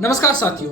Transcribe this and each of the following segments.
नमस्कार साथियों।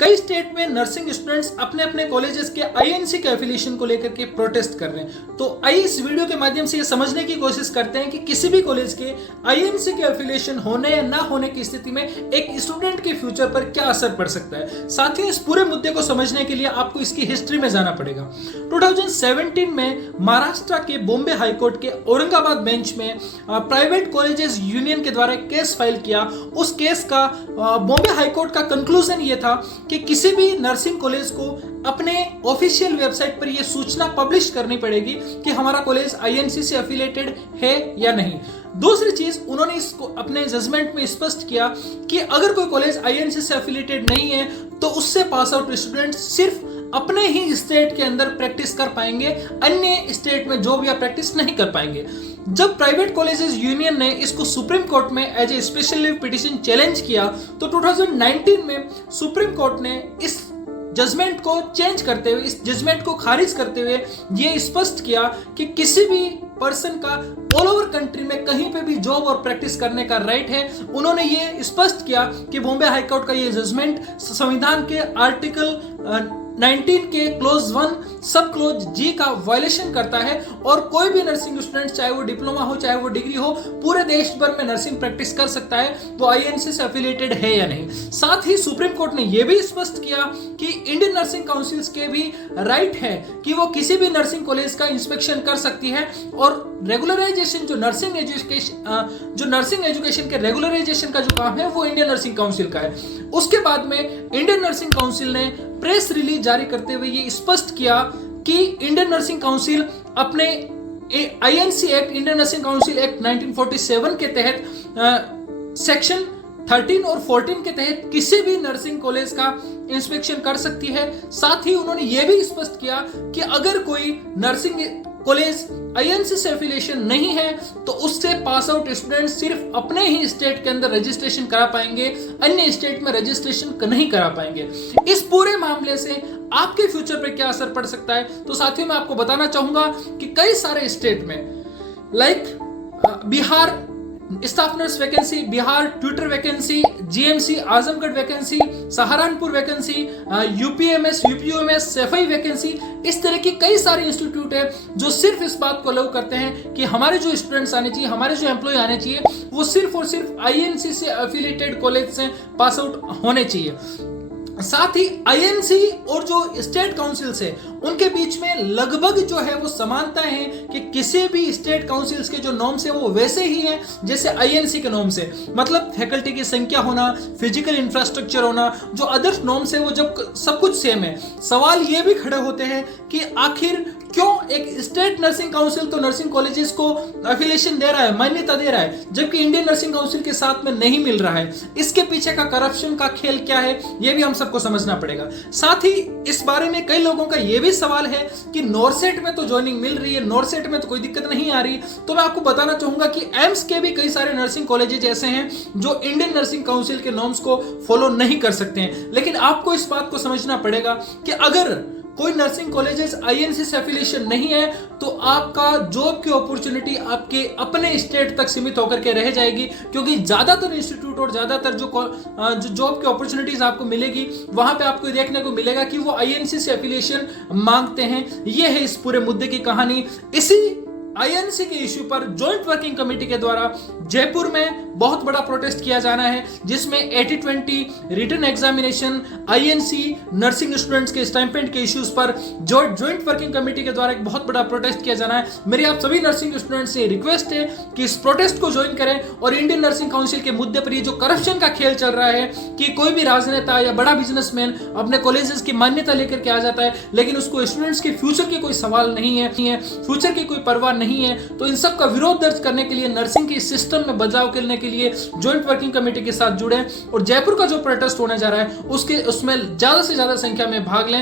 कई स्टेट में नर्सिंग स्टूडेंट्स अपने अपने कॉलेजेस के आईएनसी के एफिलिएशन को लेकर के प्रोटेस्ट कर रहे हैं। तो आइए इस वीडियो के माध्यम से ये समझने की कोशिश करते हैं कि किसी भी कॉलेज के आईएनसी के एफिलिएशन होने या ना होने की स्थिति में एक स्टूडेंट के फ्यूचर पर क्या असर पड़ सकता है। साथ ही इस पूरे मुद्दे को समझने के लिए आपको इसकी हिस्ट्री में जाना पड़ेगा। 2017 में महाराष्ट्र के बॉम्बे हाईकोर्ट के औरंगाबाद बेंच में प्राइवेट कॉलेजेस यूनियन के द्वारा केस फाइल किया। उस केस का बॉम्बे हाईकोर्ट का कंक्लूजन ये था कि किसी भी नर्सिंग कॉलेज को अपने ऑफिशियल वेबसाइट पर यह सूचना पब्लिश करनी पड़ेगी कि हमारा कॉलेज आईएनसी से एफिलिएटेड है या नहीं। दूसरी चीज, उन्होंने इसको अपने जजमेंट में स्पष्ट किया कि अगर कोई कॉलेज आईएनसी से एफिलिएटेड नहीं है तो उससे पास आउट स्टूडेंट सिर्फ अपने ही स्टेट के अंदर प्रैक्टिस कर पाएंगे, अन्य स्टेट में जॉब या प्रैक्टिस नहीं कर पाएंगे। जब प्राइवेट कॉलेजेस यूनियन ने इसको सुप्रीम कोर्ट में as a special leave petition challenge किया तो 2019 में सुप्रीम कोर्ट ने इस जजमेंट को चेंज करते हुए, इस जजमेंट को खारिज करते हुए ये स्पष्ट किया कि किसी भी पर्सन का ऑल ओवर कंट्री में कहीं पे भी जॉब और प्रैक्टिस करने का राइट है। उन्होंने ये स्पष्ट किया कि बॉम्बे हाईकोर्ट का ये जजमेंट संविधान के आर्टिकल 19 के क्लोज 1 सब क्लोज जी का वायलेशन करता है और कोई भी नर्सिंग स्टूडेंट, चाहे वो डिप्लोमा हो चाहे वो डिग्री हो, पूरे देश भर में नर्सिंग प्रैक्टिस कर सकता है, वो आईएनसी से एफिलिएटेड है या नहीं। साथ ही सुप्रीम कोर्ट ने यह भी स्पष्ट किया कि इंडियन नर्सिंग काउंसिल्स के भी राइट है कि वो किसी भी नर्सिंग कॉलेज का इंस्पेक्शन कर सकती है और रेगुलराइजेशन जो नर्सिंग एजुकेशन के रेगुलराइजेशन का जो काम है वो इंडियन नर्सिंग काउंसिल का है। उसके बाद में इंडियन नर्सिंग काउंसिल ने प्रेस रिलीज जारी करते हुए ये स्पष्ट किया कि इंडियन नर्सिंग काउंसिल अपने INC act, Indian nursing council act 1947 के तहत सेक्शन 13 और 14 के तहत किसी भी नर्सिंग कॉलेज का इंस्पेक्शन कर सकती है। साथ ही उन्होंने यह भी स्पष्ट किया कि अगर कोई नर्सिंग कॉलेज आईएनसी से एफिलिएशन नहीं है तो उससे पास आउट स्टूडेंट सिर्फ अपने ही स्टेट के अंदर रजिस्ट्रेशन करा पाएंगे, अन्य स्टेट में रजिस्ट्रेशन नहीं करा पाएंगे। इस पूरे मामले से आपके फ्यूचर पर क्या असर पड़ सकता है, तो साथियों मैं आपको बताना चाहूंगा कि कई सारे स्टेट में like Bihar staff nurse vacancy, Bihar tutor vacancy, GMC Azamgarh vacancy, Saharanpur vacancy, UPMS, UPOMS, सफाई वैकेंसी, इस तरह की कई सारे इंस्टीट्यूट है जो सिर्फ इस बात को अलाउ करते हैं कि हमारे जो स्टूडेंट्स आने चाहिए, हमारे जो एम्प्लॉय आने चाहिए, वो सिर्फ और सिर्फ आईएनसी से एफिलिएटेड कॉलेज से पास आउट होने चाहिए। साथ ही आईएनसी और जो स्टेट काउंसिल्स है उनके बीच में लगभग जो है वो समानता है कि किसी भी स्टेट काउंसिल्स के जो नॉर्म्स है वो वैसे ही हैं जैसे आईएनसी के नॉर्म्स है। मतलब फैकल्टी की संख्या होना, फिजिकल इंफ्रास्ट्रक्चर होना, जो अदर नॉर्म्स है वो जब सब कुछ सेम है। सवाल ये भी खड़े होते हैं कि आखिर क्यों एक स्टेट नर्सिंग काउंसिल तो नर्सिंग कॉलेजेस को एफिलिएशन दे रहा है, मान्यता दे रहा है, जबकि इंडियन नर्सिंग काउंसिल के साथ में नहीं मिल रहा है। इसके पीछे का करप्शन का खेल क्या है यह भी हम सबको समझना पड़ेगा। साथ ही इस बारे में कई लोगों का यह भी सवाल है कि नॉर्सेट में तो ज्वाइनिंग मिल रही है, नॉर्सेट में तो कोई दिक्कत नहीं आ रही। तो मैं आपको बताना चाहूंगा कि एम्स के भी कई सारे नर्सिंग कॉलेजेस ऐसे हैं जो इंडियन नर्सिंग काउंसिल के नॉर्म्स को फॉलो नहीं कर सकते हैं। लेकिन आपको इस बात को समझना पड़ेगा कि अगर कोई नर्सिंग कॉलेजेस आईएनसी से एफिलिएशन नहीं है तो आपका जॉब की अपॉर्चुनिटी आपके अपने स्टेट तक सीमित होकर के रह जाएगी, क्योंकि ज्यादातर इंस्टीट्यूट और ज्यादातर जो जॉब की अपॉर्चुनिटीज आपको मिलेगी वहां पे आपको देखने को मिलेगा कि वो आईएनसी से एफिलिएशन मांगते हैं। ये है इस पूरे मुद्दे की कहानी। इसी आईएनसी के इश्यू पर जॉइंट वर्किंग कमेटी के द्वारा जयपुर में बहुत बड़ा प्रोटेस्ट किया जाना है, जिसमें 80-20 written examination, INC, nursing students के स्टाइपेंड के इश्यूज पर जॉइंट वर्किंग कमेटी के द्वारा एक बहुत बड़ा प्रोटेस्ट किया जाना है। मेरी आप सभी नर्सिंग स्टूडेंट्स से रिक्वेस्ट है कि इस प्रोटेस्ट को ज्वाइन करें और इंडियन नर्सिंग काउंसिल के मुद्दे पर ये जो करप्शन का खेल चल रहा है कि कोई भी राजनेता या बड़ा बिजनेसमैन अपने कॉलेजेस की मान्यता लेकर के आ जाता है लेकिन उसको स्टूडेंट्स के फ्यूचर की कोई सवाल नहीं है, फ्यूचर की कोई परवाह नहीं है, तो इन सब का विरोध दर्ज करने के लिए, नर्सिंग के सिस्टम में बदलाव करने के लिए जॉइंट वर्किंग कमेटी के साथ जुड़े और जयपुर का जो प्रोटेस्ट होने जा रहा है उसमें ज्यादा से ज्यादा संख्या में भाग लें।